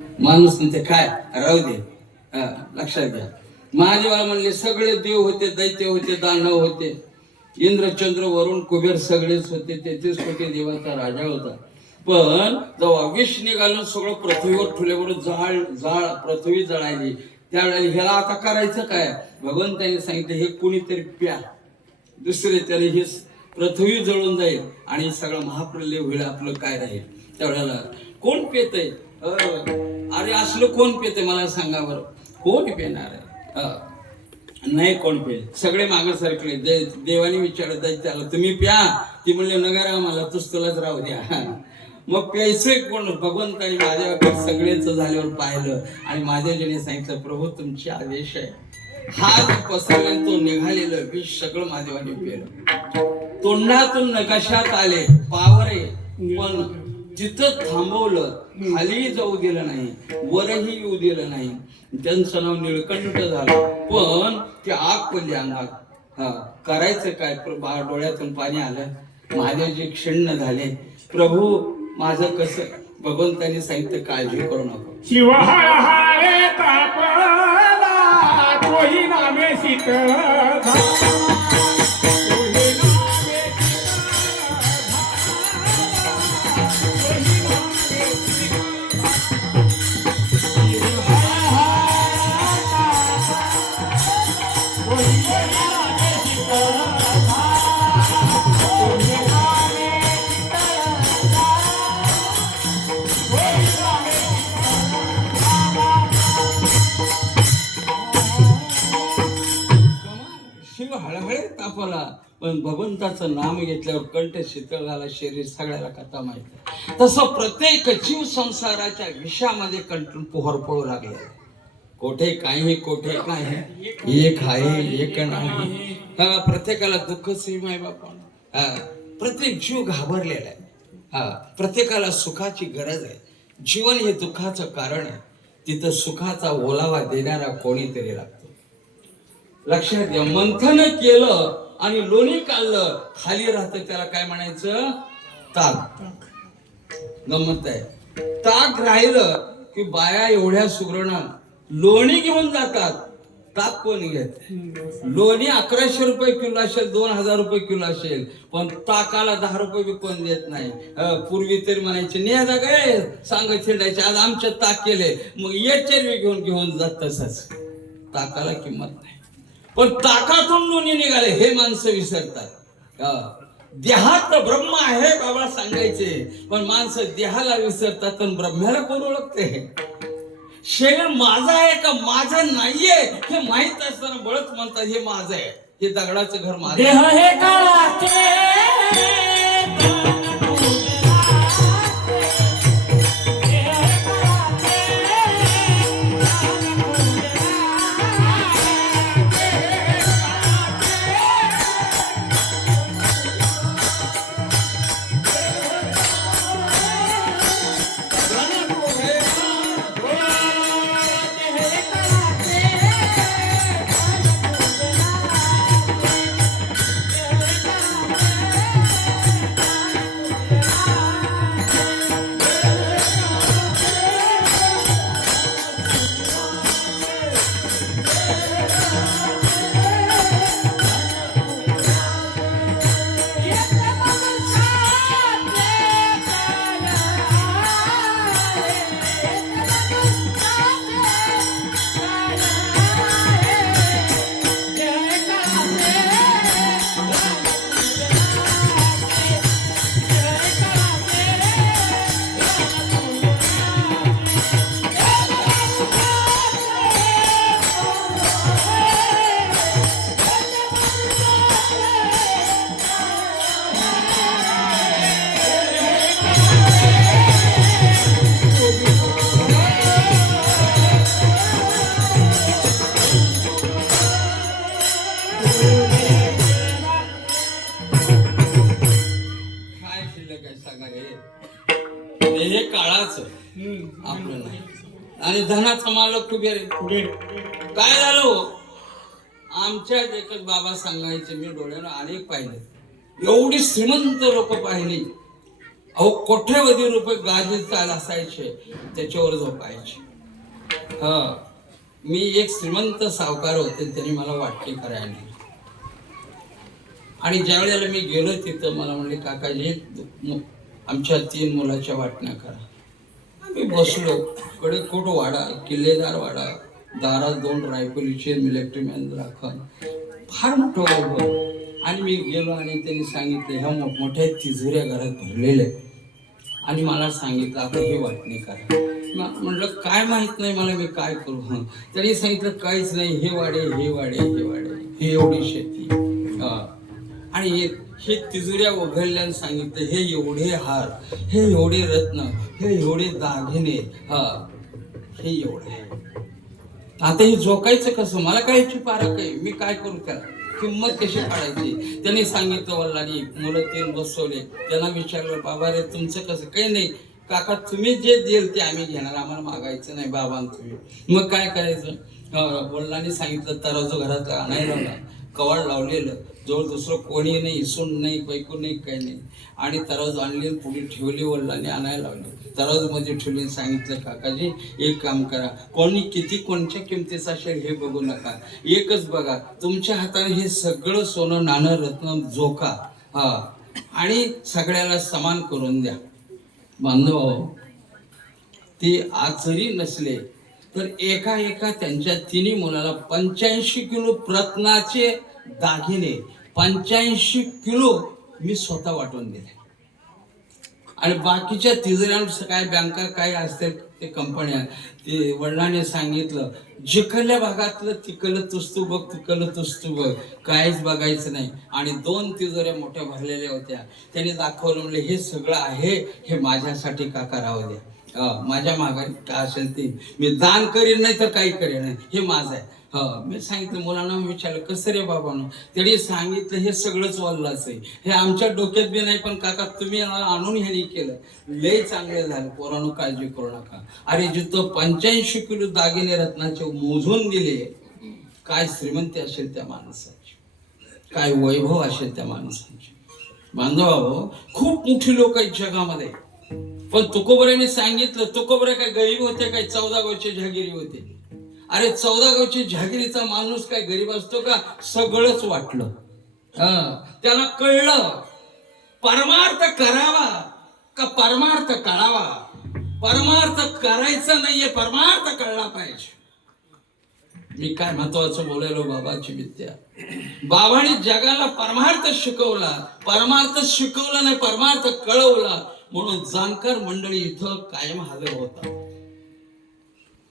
माणूस म्हणते काय राहू दे. लक्षात घ्या, महादेवाला म्हणले सगळे देव होते, दैत्य होते, दानव होते, इंद्रचंद्र वरुण कुबेर सगळेच होते, 33 कोटी देवाचा राजा होता. पण जेव्हा विष निघालून सगळं पृथ्वीवर ठेवल्यावर जाळ जाळ पृथ्वी जळायली, त्यावेळेला ह्याला आता करायचं काय? भगवंताने सांगितलं हे कुणीतरी प्या, दुसरे त्याने हे पृथ्वी जळून जाईल आणि सगळं महाप्रलय होईल, आपलं काय राहील. त्यावेळेला कोण पेतय? अरे असलं कोण पेतय मला सांगा बरं, कोण पेणार आहे? नाही कोण पेल, सगळे मागे सरकले. देवाने विचारलं दैत्याला तुम्ही प्या, ती म्हणले नगर आम्हाला तुलाच राहू द्या. मग प्यायचंय कोण? भगवंताने माझ्याकडे सगळेच झाल्यावर पाहिलं आणि महादेवजीने सांगितलं प्रभू तुमचे आदेश आहे. हात पसरल्याने तो निघालेलं विष सगळं महादेवाने पेलं. तोंडातून नकाशात आले पावरे, पण जिथं थांबवलं, खाली जाऊ दिलं नाही, वरही येऊ दिलं नाही. त्यांचं नाव निळकंठ झालं, पण ते आग पडली अंगात. करायचं काय? डोळ्यातून पाणी आलं. महादेवजी क्षीण झाले. प्रभू माझं कसं? भगवंतांनी सांगितलं काळजी करू नको. शिव हरे तापला तोही नामे शीतळ शिव हळहळे तापला, पण भगवंताचं नाम घेतल्यावर कंठ शीतळ झाला. शरीर सगळ्याला कथा माहिती आहे. तसं प्रत्येक जीव संसाराच्या विषयामध्ये कंठून पोहर पडू लागले. कोठे काही कोठे काही, एक आहे एक नाही. प्रत्येकाला दुःखच आहे बापा. प्रत्येक जीव घाबरलेला आहे. प्रत्येकाला सुखाची गरज आहे. जीवन हे दुःखाचं कारण आहे. तिथं सुखाचा ओलावा देणारा कोणीतरी लागतो. लक्षात घ्या, मंथन केलं आणि लोणी काढलं, खाली राहतं त्याला काय म्हणायचं? ताक. गमत आहे. ताक राहिलं की बाया एवढ्या सुगरण लोणी घेऊन जातात, ताक कोण घेत? लोणी 1100 रुपये किलो असेल, 2000 रुपये किलो असेल, पण ताकाला 10 रुपये बी कोण देत नाही. पूर्वी तरी म्हणायचे ने काय सांगत खेळायचे, आज आमच्या ताक केले, मग येचेर घेऊन जात. तसंच ताकाला किंमत नाही, पण ताकातून लोणी निघाले हे माणसं विसरतात. देहात ब्रह्म आहे बाबा सांगायचे, पण माणसं देहाला विसरतात आणि ब्रह्माला कोण ओळखते? शरीर माझं आहे का माझं नाहीये हे माहित असताना बळच म्हणतात हे माझं आहे, हे दगडाचं घर माझं. देह हे काळाचे हे काळाच आपलं नाही. आणि धनाचा मालक कुबेर. काय झालं? आमच्या एकच बाबा सांगायचे, मी डोळ्यानं अनेक पाहिले, एवढी श्रीमंत लोक पाहिली, अहो कोट्यवधी रुपये गाजे चाल असायचे, त्याच्यावर झोपायचे. हा, मी एक श्रीमंत सावकार होते, त्यांनी मला वाटणी करायला नेली. आणि ज्या वेळेला मी गेलो तिथं मला म्हणले, काकाजी आमच्या 3 मुलाच्या वाटण्या करा. मी बसलो, कडेकोट वाडा, किल्लेदार वाडा, दारात 2 रायफलीचे मिलिटरीमॅन राखण, फार मोठं वैभव. आणि मी गेलो आणि त्यांनी सांगितलं ह्या मोठमोठ्या तिजोऱ्या घरात भरलेल्या आहेत आणि मला सांगितलं आता ही वाटणी करा. म्हटलं काय माहित नाही मला, मी काय करू. त्यांनी सांगितलं काहीच नाही, हे वाडे हे वाडे हे वाडे, हे एवढी शेती. आणि हे तिजोऱ्या उघडल्यानं सांगितलं हे एवढे हार, हे एवढे रत्न, हे एवढे दागिने, हे एवढे. आता हे झोकायचं कसं, मला काय याची पारख आहे, मी काय करू, त्याला किंमत कशी काढायची. त्यांनी सांगितलं वडिलांनी मुलं 3 बसवले, त्यांना विचारलं बाबा रे तुमचं कसं. काही नाही काका, तुम्ही जे देईल ते आम्ही घेणार, आम्हाला मागायचं नाही बाबा तुम्ही. मग काय करायचं, वडिलांनी सांगितलं तराजू घरात आणायला लावला, कवाड लावलेलं, जवळ दुसरं कोणी नाही, सून नाही, बायको नाही, काही नाही. आणि तराजू आणली, पुढे ठेवली, वडिलांनी आणायला लावली, तराजू मध्ये ठेवली. सांगितलं काकाजी एक काम करा, कोणी किती कोणत्या किमतीचं असेल हे बघू नका, एकच बघा, तुमच्या हाताने हे सगळं सोनं नाणं रत्न झोका, आणि सगळ्याला समान करून द्या. बांधव ते आज जरी नसले तर एका त्यांच्या 3 मुलाला 85 किलो रत्नाचे दागिने, 85 किलो मी स्वतः वाटून दिले. आणि बाकीच्या तिजोऱ्यांचं काय बँका काय असते ते कंपन्या, ते वडिलांनी सांगितलं जिकडल्या भागातलं तिकडलं तुस्तू बघ, तिकडलं तुस्तू बघ, काहीच बघायचं नाही. आणि 2 तिजोऱ्या मोठ्या भरलेल्या होत्या, त्यांनी दाखवलं, म्हणले हे सगळं आहे, हे माझ्यासाठी काका राहू द्या, माझ्या माघारी काय असेल ते मी दान करीन, नाही तर काही करेन, हे माझं आहे. मी सांगितलं मुलांना, विचारलं कसं रे बाबांनो, त्यांनी सांगितलं हे सगळंच वल्लाच आहे, हे आमच्या डोक्यात बी नाही, पण काका तुम्ही आणून ह्यानी केलं, लय चांगलं झालं, पोरांनो काळजी करू नका. अरे जिथं 85 किलो दागिने रत्नाचे मोजून दिले, काय श्रीमंती असेल त्या माणसाची, काय वैभव असेल त्या माणसाची. बांधव खूप मोठी लोक आहेत जगामध्ये, पण तुकोबऱ्याने सांगितलं, तुकोबरे काय गरीब होते काय, 14 गावचे जहागिरी होते. अरे 14 गावची जहागिरीचा माणूस काय गरीब असतो का, सगळंच वाटलं. त्याला कळलं परमार्थ करावा का परमार्थ कळावा, परमार्थ करायचा नाहीये, परमार्थ कळला पाहिजे. मी काय महत्वाचं बोलायलो, बाबाची विद्या, बाबाने जगाला परमार्थ शिकवला, परमार्थ शिकवला नाही, परमार्थ कळवला, म्हणून जाणकार मंडळी इथं कायम हजर होता.